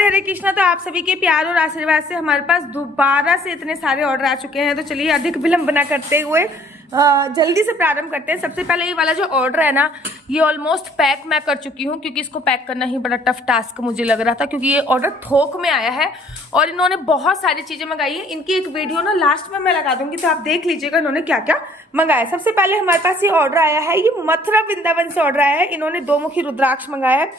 हरे कृष्णा। तो आप सभी के प्यार और आशीर्वाद से हमारे पास दोबारा से इतने सारे ऑर्डर आ चुके हैं। तो चलिए अधिक विलंब न करते हुए जल्दी से प्रारंभ करते हैं। सबसे पहले ये वाला जो ऑर्डर है ना, ये ऑलमोस्ट पैक मैं कर चुकी हूँ, क्योंकि इसको पैक करना ही बड़ा टफ टास्क मुझे लग रहा था, क्योंकि ये ऑर्डर थोक में आया है और इन्होंने बहुत सारी चीजें मंगाई है। इनकी एक वीडियो ना लास्ट में मैं लगा दूंगी, तो आप देख लीजिएगा इन्होंने क्या क्या मंगाया। सबसे पहले हमारे पास ये ऑर्डर आया है, ये मथुरा वृंदावन से ऑर्डर आया है। इन्होंने 2 मुखी रुद्राक्ष मंगाया है।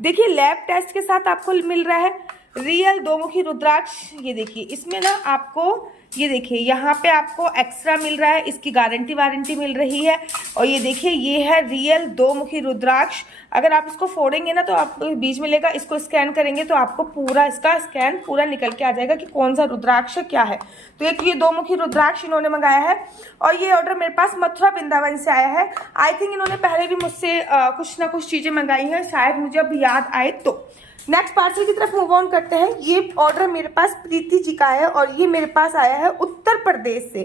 देखिए लैब टेस्ट के साथ आपको मिल रहा है रियल 2 मुखी रुद्राक्ष। ये देखिए इसमें ना आपको ये देखिए यहाँ पे आपको एक्स्ट्रा मिल रहा है, इसकी गारंटी वारंटी मिल रही है। और ये देखिए ये है रियल 2 मुखी रुद्राक्ष। अगर आप इसको फोड़ेंगे ना तो आप बीच में लेगा, इसको स्कैन करेंगे तो आपको पूरा इसका स्कैन पूरा निकल के आ जाएगा कि कौन सा रुद्राक्ष क्या है। तो एक ये 2 मुखी रुद्राक्ष इन्होंने मंगाया है और ये ऑर्डर मेरे पास मथुरा वृंदावन से आया है। आई थिंक इन्होंने पहले भी मुझसे कुछ ना कुछ चीजें मंगाई हैं, शायद मुझे अब याद आए तो। नेक्स्ट पार्सल की तरफ मूव ऑन करते हैं। ये ऑर्डर मेरे पास प्रीति जी का है और ये मेरे पास आया है उत्तर प्रदेश से।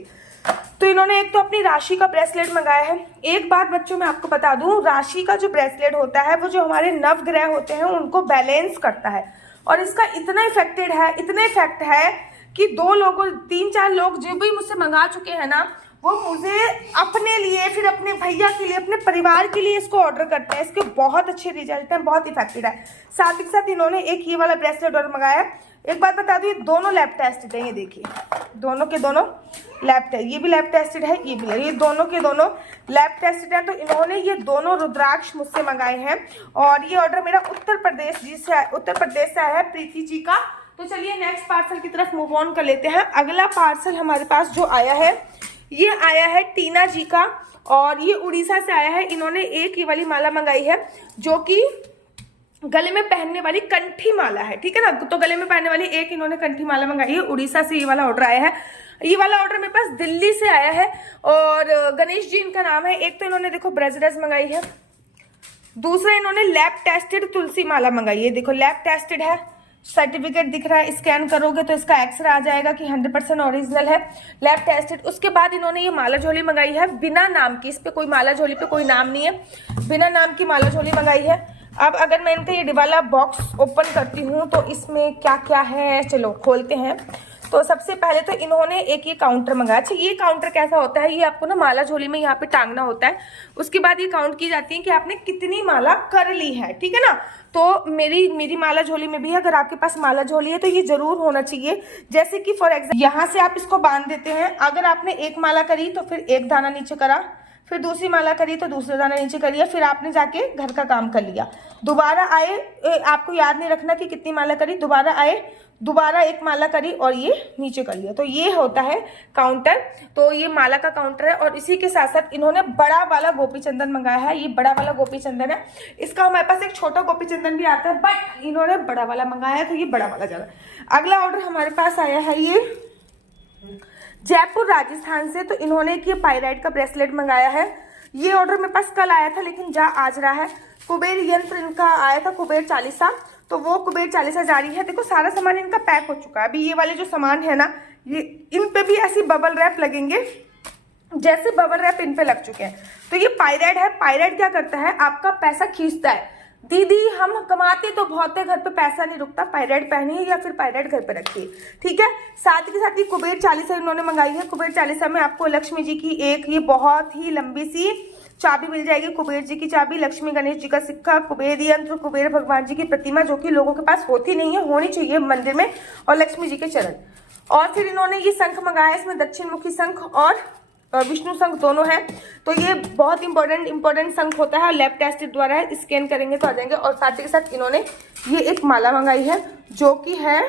तो इन्होंने एक तो अपनी राशि का ब्रेसलेट मंगाया है। एक बात बच्चों मैं आपको बता दूं, राशि का जो ब्रेसलेट होता है वो जो हमारे नवग्रह होते हैं उनको बैलेंस करता है और इसका इतना इतना इफेक्ट है कि 2 लोगों 3-4 लोग जो भी मुझसे मंगा चुके हैं ना, वो मुझे अपने लिए, फिर अपने भैया के लिए, अपने परिवार के लिए इसको ऑर्डर करते हैं। इसके बहुत अच्छे रिजल्ट हैं, बहुत इफेक्टिव है। साथ ही साथ इन्होंने एक ये वाला ब्रेसलेट ऑर्डर मंगाया है। एक बात बता दूं, ये दोनों लैब टेस्टेड है। ये देखिए दोनों के दोनों लैब टेस्ट, ये भी लैब टेस्टेड है, ये भी, ये दोनों के दोनों लैब टेस्टेड है। तो इन्होंने ये दोनों रुद्राक्ष मुझसे मंगाए हैं और ये ऑर्डर मेरा उत्तर प्रदेश से आया है, प्रीति जी का। तो चलिए नेक्स्ट पार्सल की तरफ मूव ऑन कर लेते हैं। अगला पार्सल हमारे पास जो आया है, ये आया है टीना जी का और ये उड़ीसा से आया है। इन्होंने एक ये वाली माला मंगाई है जो कि गले में पहनने वाली कंठी माला है, ठीक है ना। तो गले में पहनने वाली एक इन्होंने कंठी माला मंगाई है। उड़ीसा से ये वाला ऑर्डर आया है। ये वाला ऑर्डर मेरे पास दिल्ली से आया है और गणेश जी इनका नाम है। एक तो इन्होंने देखो ब्रजरस मंगाई है, दूसरा इन्होंने लैब टेस्टेड तुलसी माला मंगाई है। देखो लैब टेस्टेड है, सर्टिफिकेट दिख रहा है, स्कैन करोगे तो इसका एक्सरे आ जाएगा कि 100% ओरिजिनल है, लैब टेस्टेड। उसके बाद इन्होंने ये माला झोली मंगाई है बिना नाम की, इस पे कोई माला झोली पे कोई नाम नहीं है, बिना नाम की माला झोली मंगाई है। अब अगर मैं इनका ये वाला बॉक्स ओपन करती हूँ तो इसमें क्या क्या है, चलो खोलते हैं। तो सबसे पहले तो इन्होंने एक ये काउंटर मंगाया। अच्छा ये काउंटर कैसा होता है, ये आपको ना माला झोली में यहाँ पे टांगना होता है। उसके बाद ये काउंट की जाती है कि आपने कितनी माला कर ली है, ठीक है ना। तो मेरी माला झोली में भी है, अगर आपके पास माला झोली है तो ये जरूर होना चाहिए। जैसे कि फॉर एग्जाम्पल यहाँ से आप इसको बांध देते हैं। अगर आपने एक माला करी तो फिर एक दाना नीचे करा, फिर दूसरी माला करी तो दूसरा दाना नीचे करिए, फिर आपने जाके घर का काम कर लिया। दोबारा आए, आपको याद नहीं रखना कि कितनी माला करी, दोबारा आए, दोबारा एक माला करी और ये नीचे कर लिया। तो ये होता है काउंटर। तो ये माला का काउंटर है और इसी के साथ साथ इन्होंने बड़ा वाला गोपी चंदन मंगाया है। ये बड़ा वाला गोपी चंदन है। इसका हमारे पास एक छोटा गोपी चंदन भी आता है, बट इन्होंने बड़ा वाला मंगाया है तो ये बड़ा वाला ज्यादा। अगला ऑर्डर हमारे पास आया है ये जयपुर राजस्थान से। तो इन्होंने एक ये पायराइट का ब्रेसलेट मंगाया है। ये ऑर्डर मेरे पास कल आया था लेकिन जा आज रहा है। कुबेर यंत्र इनका आया था, कुबेर चालीसा, तो वो कुबेर चालीसा जारी है। देखो सारा सामान इनका पैक हो चुका है। अभी ये वाले जो सामान है ना, ये इन पे भी ऐसी बबल रैप लगेंगे जैसे बबल रैप इन पे लग चुके हैं। तो ये पायराइट है। पायराइट क्या करता है, आपका पैसा खींचता है। दीदी हम कमाते तो बहुत है, घर पे पैसा नहीं रुकता, पायराइट पहनिए या फिर पायराइट घर पे रखिए, ठीक है। साथ ही साथ ये कुबेर चालीसा इन्होंने मंगाई है। कुबेर चालीसा में आपको लक्ष्मी जी की एक ये बहुत ही लंबी सी चाबी मिल जाएगी, कुबेर जी की चाबी, लक्ष्मी गणेश जी का सिक्का, कुबेर यंत्र, कुबेर भगवान जी की प्रतिमा जो कि लोगों के पास होती नहीं है, होनी चाहिए मंदिर में, और लक्ष्मी जी के चरण। और फिर इन्होंने ये शंख मंगाया, इसमें दक्षिण मुखी शंख और विष्णु शंख दोनों है। तो ये बहुत इंपॉर्टेंट शंख होता है, लैब टेस्टेड द्वारा है, स्कैन करेंगे तो आ जाएंगे। और साथ ही साथ इन्होंने ये एक माला मंगाई है जो कि है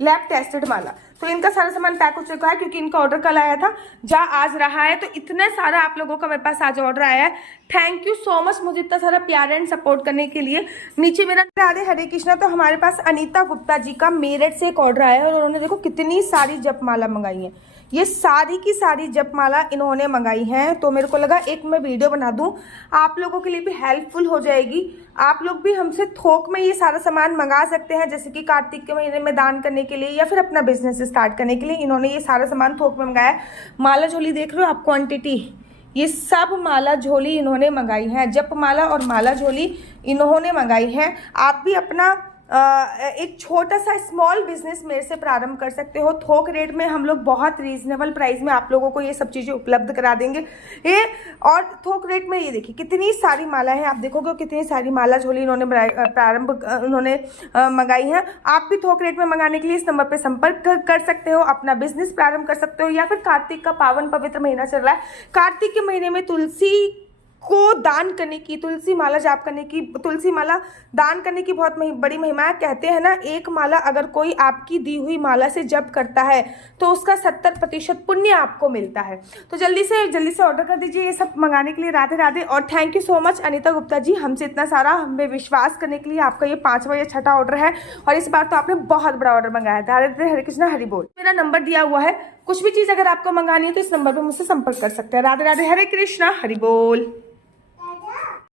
लैब टेस्टेड माला। तो इनका सारा सामान पैक हो चुका है क्योंकि इनका ऑर्डर कल आया था, जा आज रहा है। तो इतना सारा आप लोगों का मेरे पास आज ऑर्डर आया है। थैंक यू सो मच मुझे इतना सारा प्यार एंड सपोर्ट करने के लिए। नीचे मेरा राधे हरे कृष्णा। तो हमारे पास अनीता गुप्ता जी का मेरठ से एक ऑर्डर आया है और उन्होंने देखो कितनी सारी जपमाला मंगाई है। ये सारी की सारी जपमाला इन्होंने मंगाई हैं। तो मेरे को लगा एक मैं वीडियो बना दूं, आप लोगों के लिए भी हेल्पफुल हो जाएगी। आप लोग भी हमसे थोक में ये सारा सामान मंगा सकते हैं, जैसे कि कार्तिक के महीने में दान करने के लिए या फिर अपना बिजनेस स्टार्ट करने के लिए इन्होंने ये सारा सामान थोक में मंगाया। माला झोली देख रहे हो आप, क्वांटिटी, ये सब माला झोली इन्होंने मंगाई है। जप माला और माला झोली इन्होंने मंगाई है। आप भी अपना एक छोटा सा स्मॉल बिजनेस मेरे से प्रारंभ कर सकते हो। थोक रेट में हम लोग बहुत रीजनेबल प्राइस में आप लोगों को ये सब चीज़ें उपलब्ध करा देंगे। ये और थोक रेट में ये देखिए कितनी सारी माला है, आप देखोगे कितनी सारी माला झोली इन्होंने उन्होंने मंगाई है। आप भी थोक रेट में मंगाने के लिए इस नंबर पर संपर्क कर सकते हो, अपना बिजनेस प्रारंभ कर सकते हो। या फिर कार्तिक का पावन पवित्र महीना चल रहा है, कार्तिक के महीने में तुलसी को दान करने की, तुलसी माला जाप करने की, तुलसी माला दान करने की बहुत बड़ी महिमा है। कहते हैं ना, एक माला अगर कोई आपकी दी हुई माला से जप करता है तो उसका 70% पुण्य आपको मिलता है। तो जल्दी से ऑर्डर कर दीजिए ये सब मंगाने के लिए। राधे राधे और thank you so much Anita Gupta ji, हमसे इतना सारा हमें विश्वास करने के लिए। आपका ये 5वां या 6ठा ऑर्डर है और इस बार तो आपने बहुत बड़ा ऑर्डर मंगाया था। हरे कृष्णा हरि बोल। मेरा नंबर दिया हुआ है, कुछ भी चीज़ अगर आपको मंगानी है तो इस नंबर पर मुझसे संपर्क कर सकते हैं। राधे राधे, हरे कृष्णा हरि बोल।